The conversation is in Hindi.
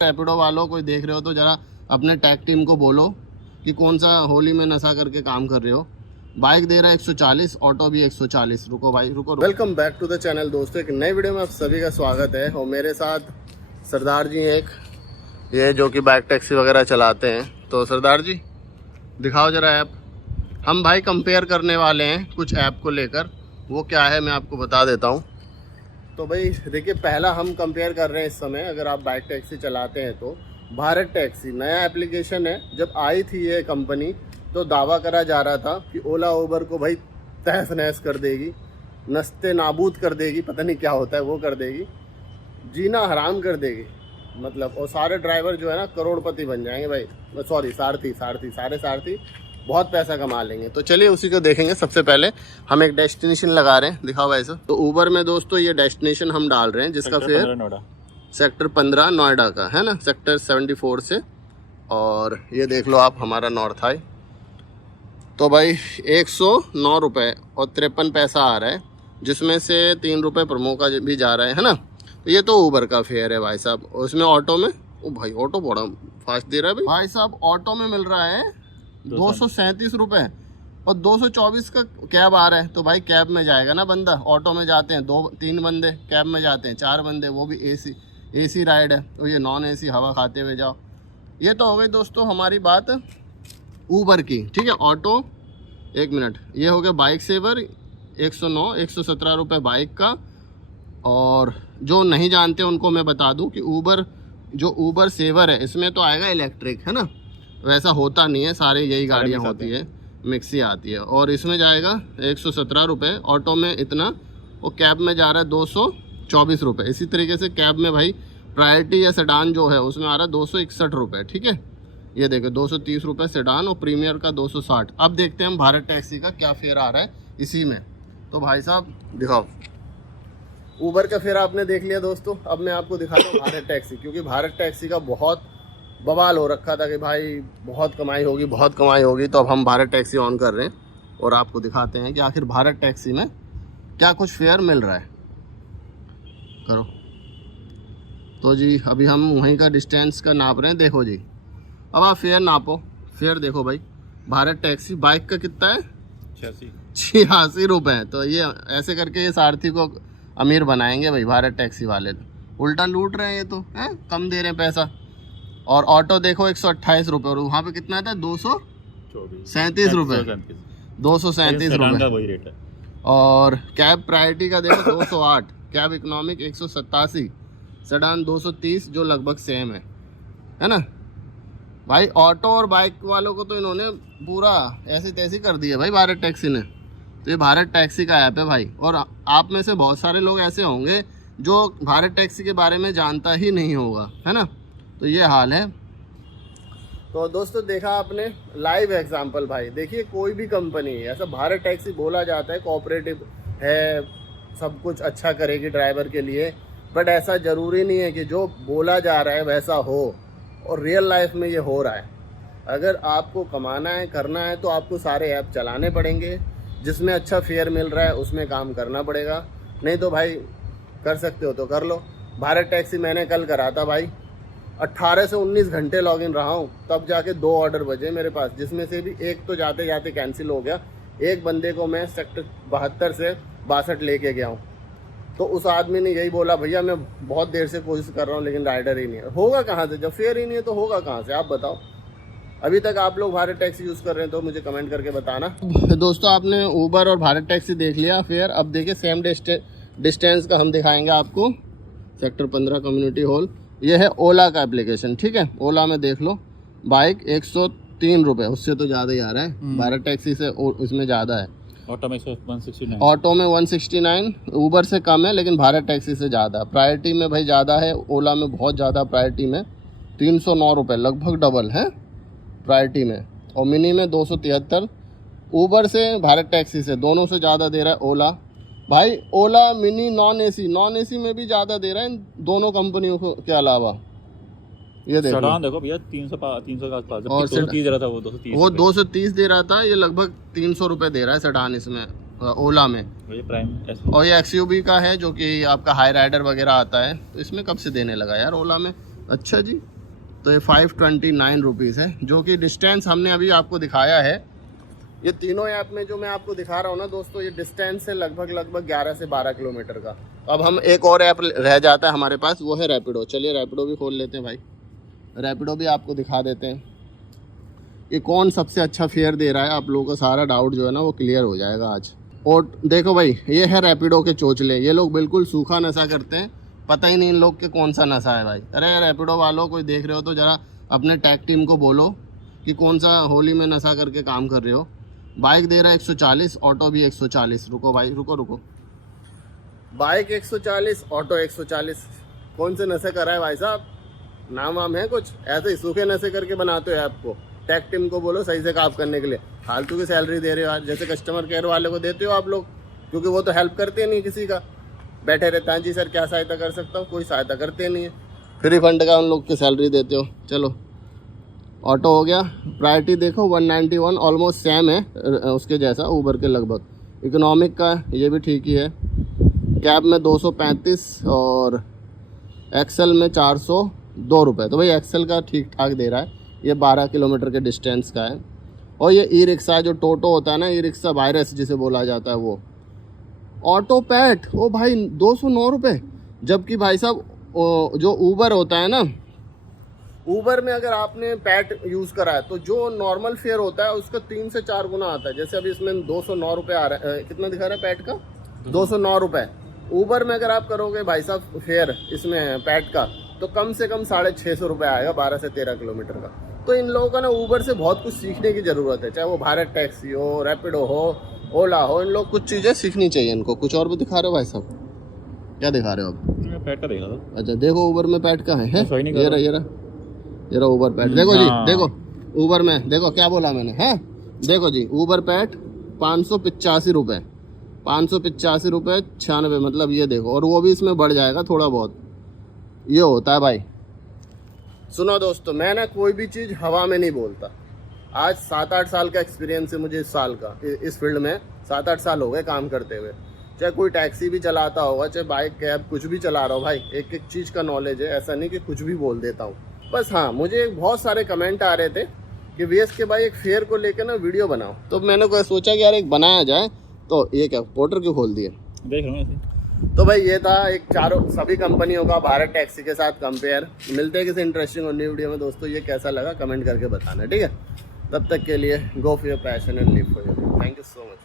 रैपिडो वालों कोई देख रहे हो तो जरा अपने टैग टीम को बोलो कि कौन सा होली में नशा करके काम कर रहे हो। बाइक दे रहा है 140, ऑटो भी 140। रुको भाई रुको। Welcome back to the channel दोस्तों, एक नई वीडियो में आप सभी का स्वागत है। और मेरे साथ सरदार जी एक ये जो कि बाइक टैक्सी वगैरह चलाते हैं। तो सरदार जी दिखाओ जरा ऐप। हम भाई कंपेयर करने वाले हैं कुछ ऐप को लेकर, वो क्या है मैं आपको बता देता हूँ। तो भाई देखिए, पहला हम कंपेयर कर रहे हैं इस समय, अगर आप बाइक टैक्सी चलाते हैं तो भारत टैक्सी नया एप्लीकेशन है। जब आई थी ये कंपनी तो दावा करा जा रहा था कि ओला उबर को भाई तहस नहस कर देगी, नस्ते नाबूद कर देगी, पता नहीं क्या होता है वो कर देगी, जीना हराम कर देगी मतलब। और सारे ड्राइवर जो है ना करोड़पति बन जाएंगे भाई, सॉरी सारथी सारे सारथी बहुत पैसा कमा लेंगे। तो चलिए उसी को देखेंगे। सबसे पहले हम एक डेस्टिनेशन लगा रहे हैं, दिखाओ भाई साहब। तो उबर में दोस्तों ये डेस्टिनेशन हम डाल रहे हैं जिसका फेयर सेक्टर 15 नोएडा का है ना, सेक्टर 74 से। और ये देख लो आप हमारा नॉर्थ हाई। तो भाई 109 रुपये और 53 पैसा आ रहा है, जिसमें से 3 रुपये प्रोमो का भी जा रहा है ना। तो ये तो उबर का फेयर है भाई साहब। और उसमें ऑटो में ओ भाई ऑटो बड़ा फास्ट दे रहा है भाई साहब। ऑटो में मिल रहा है 237 रुपये और 224 का कैब आ रहा है। तो भाई कैब में जाएगा ना बंदा, ऑटो में जाते हैं 2-3 बंदे, कैब में जाते हैं 4 बंदे, वो भी एसी राइड है। तो ये नॉन एसी हवा खाते हुए जाओ। ये तो हो गई दोस्तों हमारी बात उबर की, ठीक है। ऑटो एक मिनट, ये हो गया बाइक सेवर 109 117 रुपये बाइक का। और जो नहीं जानते उनको मैं बता दूं कि उबर जो उबर सेवर है इसमें तो आएगा इलेक्ट्रिक, है ना। वैसा होता नहीं है, सारे यही गाड़ियाँ होती है, मिक्सी आती है। और इसमें जाएगा 117 रुपये, ऑटो में इतना, और कैब में जा रहा है 224 रुपये। इसी तरीके से कैब में भाई प्रायोरिटी या सेडान जो है उसमें आ रहा है 261 रुपये, ठीक है। ये देखो 230 रुपये सेडान और प्रीमियर का 260। अब देखते हैं हम भारत टैक्सी का क्या फेयर आ रहा है इसी में। तो भाई साहब दिखाओ, उबर का फेयर आपने देख लिया दोस्तों। अब मैं आपको दिखाता हूँ भारत टैक्सी, क्योंकि भारत टैक्सी का बहुत बवाल हो रखा था कि भाई बहुत कमाई होगी। तो अब हम भारत टैक्सी ऑन कर रहे हैं और आपको दिखाते हैं कि आखिर भारत टैक्सी में क्या कुछ फेयर मिल रहा है। करो तो जी अभी हम वहीं का डिस्टेंस का नाप रहे हैं। देखो जी, अब आप फेयर नापो। फेयर देखो भाई, भारत टैक्सी बाइक का कितना है 86 रुपये। तो ये ऐसे करके ये सारथी को अमीर बनाएंगे भाई भारत टैक्सी वाले। उल्टा लूट रहे हैं ये तो, है कम दे रहे हैं पैसा। और ऑटो देखो 128 रुपये, और वहाँ पे कितना था 237 रुपये, 237 रुपये वही रेट है। और कैब प्रायोरिटी का देखो 208, कैब इकोनॉमिक 187, सेडान 230, जो लगभग सेम है ना भाई। ऑटो और बाइक वालों को तो इन्होंने पूरा ऐसी तैसी कर दी है भाई भारत टैक्सी ने। तो ये भारत टैक्सी का ऐप है भाई। और आप में से बहुत सारे लोग ऐसे होंगे जो भारत टैक्सी के बारे में जानता ही नहीं होगा, है ना। तो ये हाल है। तो दोस्तों देखा आपने लाइव एग्जांपल भाई। देखिए कोई भी कंपनी, ऐसा भारत टैक्सी बोला जाता है कोऑपरेटिव है, सब कुछ अच्छा करेगी ड्राइवर के लिए, बट ऐसा ज़रूरी नहीं है कि जो बोला जा रहा है वैसा हो और रियल लाइफ में ये हो रहा है। अगर आपको कमाना है, करना है, तो आपको सारे ऐप चलाने पड़ेंगे। जिसमें अच्छा फेयर मिल रहा है उसमें काम करना पड़ेगा। नहीं तो भाई कर सकते हो तो कर लो। भारत टैक्सी मैंने कल करा था भाई, 18 से 19 घंटे लॉगिन रहा हूँ, तब जाके 2 ऑर्डर बचे मेरे पास, जिसमें से भी एक तो जाते जाते कैंसिल हो गया। एक बंदे को मैं सेक्टर 72 से 62 लेके गया हूँ। तो उस आदमी ने यही बोला, भैया मैं बहुत देर से कोशिश कर रहा हूँ लेकिन राइडर ही नहीं है। होगा कहाँ से, जब फेयर ही नहीं है तो होगा कहाँ से, आप बताओ। अभी तक आप लोग भारत टैक्सी यूज़ कर रहे हैं तो मुझे कमेंट करके बताना। दोस्तों आपने उबर और भारत टैक्सी देख लिया फेयर। अब देखिए सेम डिस्टेंस का हम दिखाएंगे आपको। सेक्टर 15 कम्युनिटी हॉल, ये है ओला का एप्लीकेशन, ठीक है। ओला में देख लो बाइक 103 रुपये, उससे तो ज़्यादा ही आ रहा है भारत टैक्सी से, उसमें ज़्यादा है। ऑटो में 169, ऑटो में 169, उबर से कम है लेकिन भारत टैक्सी से ज़्यादा। प्रायोरिटी में भाई ज़्यादा है, ओला में बहुत ज़्यादा प्रायोरिटी में 309 रुपये, लगभग डबल है प्रायोरिटी में। और मिनी में 273, उबर से भारत टैक्सी से दोनों से ज़्यादा दे रहा है ओला भाई। ओला मिनी नॉन एसी में भी ज़्यादा दे रहा है इन दोनों कंपनियों के अलावा। ये देखो भैया 300 के आसपास, और 230 दे रहा था, वो 230 दे रहा था, ये लगभग 300 रुपये दे रहा है सेडान इसमें ओला में। प्राइम और ये XUV का है जो कि आपका हाई राइडर वगैरह आता है। तो इसमें कब से देने लगा यार ओला में, अच्छा जी, तो ये 529 रुपीज़ है, जो कि डिस्टेंस हमने अभी आपको दिखाया है। ये तीनों ऐप में जो मैं आपको दिखा रहा हूँ ना दोस्तों, ये डिस्टेंस है लगभग 11 से 12 किलोमीटर का। अब हम एक और ऐप रह जाता है हमारे पास, वो है रैपिडो। चलिए रैपिडो भी खोल लेते हैं भाई, रैपिडो भी आपको दिखा देते हैं ये कौन सबसे अच्छा फेयर दे रहा है। आप लोगों का सारा डाउट जो है ना वो क्लियर हो जाएगा आज। और देखो भाई, ये है रैपिडो के चोचले। ये लोग बिल्कुल सूखा नशा करते हैं, पता ही नहीं इन लोग के कौन सा नशा है भाई। अरे रैपिडो वालों कोई देख रहे हो तो ज़रा अपने टैग टीम को बोलो कि कौन सा होली में नशा करके काम कर रहे हो। बाइक दे रहा है 140, ऑटो भी 140। रुको भाई, रुको। Bike 140, auto 140। कौन से नशे कर रहा है भाई साहब? नाम वाम है कुछ? ऐसे ही सूखे नशे करके बनाते हो ऐप को। टैग टीम को बोलो सही से काम करने के लिए। फालतू की सैलरी दे रहे हो आज, जैसे कस्टमर केयर वाले को देते हो आप लोग, क्योंकि वो तो हेल्प करते नहीं किसी का। बैठे रहते हैं जी सर क्या सहायता कर सकता हूँ, कोई सहायता करते नहीं है। फ्री फंड का उन लोग की सैलरी देते हो। चलो ऑटो हो गया। प्रायोरिटी देखो 191, ऑलमोस्ट सेम है उसके जैसा, ऊबर के लगभग। इकोनॉमिक का ये भी ठीक ही है। कैब में 235 और एक्सेल में 402 रुपये। तो भाई एक्सेल का ठीक ठाक दे रहा है, ये 12 किलोमीटर के डिस्टेंस का है। और ये ई रिक्शा जो टोटो होता है ना, ई रिक्शा वायरस जिसे बोला जाता है, वो ऑटो पैट, ओ भाई 209 रुपये। जबकि भाई साहब जो ऊबर होता है ना, ऊबर में अगर आपने पैट यूज़ करा है तो जो नॉर्मल फेयर होता है उसका 3 से 4 गुना आता है। जैसे अभी इसमें 209 रुपये आ रहा है, कितना दिखा रहा है पैट का? 209 रुपये। ऊबर में अगर आप करोगे भाई साहब फेयर इसमें पैट का, तो कम से कम 650 रुपये आएगा 12 से 13 किलोमीटर का। तो इन लोगों का ना ऊबर से बहुत कुछ सीखने की ज़रूरत है, चाहे वो भारत टैक्सी हो, रैपिडो हो, ओला हो। इन लोग कुछ चीज़ें सीखनी चाहिए इनको। कुछ और भी दिखा रहे हो भाई साहब? क्या दिखा रहे हो अब? पैट का देख रहा था। अच्छा देखो ऊबर में पैट का है ये रहा ऊबर पैट। देखो जी, देखो ऊबर में देखो क्या बोला मैंने, है देखो जी, ऊबर पैट 585 रुपये, 585 रुपये 96, मतलब ये देखो। और वो भी इसमें बढ़ जाएगा थोड़ा बहुत, ये होता है भाई। सुनो दोस्तों, मैं ना कोई भी चीज़ हवा में नहीं बोलता। आज 7-8 साल का एक्सपीरियंस है मुझे इस साल का, इस फील्ड में 7-8 साल हो गए काम करते हुए। चाहे कोई टैक्सी भी चलाता होगा, चाहे बाइक कैब कुछ भी चला रहा हो भाई, एक एक चीज़ का नॉलेज है। ऐसा नहीं कि कुछ भी बोल देता हूँ बस। हाँ, मुझे बहुत सारे कमेंट आ रहे थे कि वीएस के भाई एक फेयर को लेकर ना वीडियो बनाओ, तो मैंने कोई सोचा कि यार एक बनाया जाए। तो ये क्या पोर्टर क्यों खोल दिए? देख रहा हूँ। तो भाई ये था एक चारों सभी कंपनियों का भारत टैक्सी के साथ कंपेयर। मिलते हैं किसी इंटरेस्टिंग और न्यू वीडियो में दोस्तों। ये कैसा लगा कमेंट करके बताना, ठीक है? तब तक के लिए go for your passion and live for your. Thank you so much.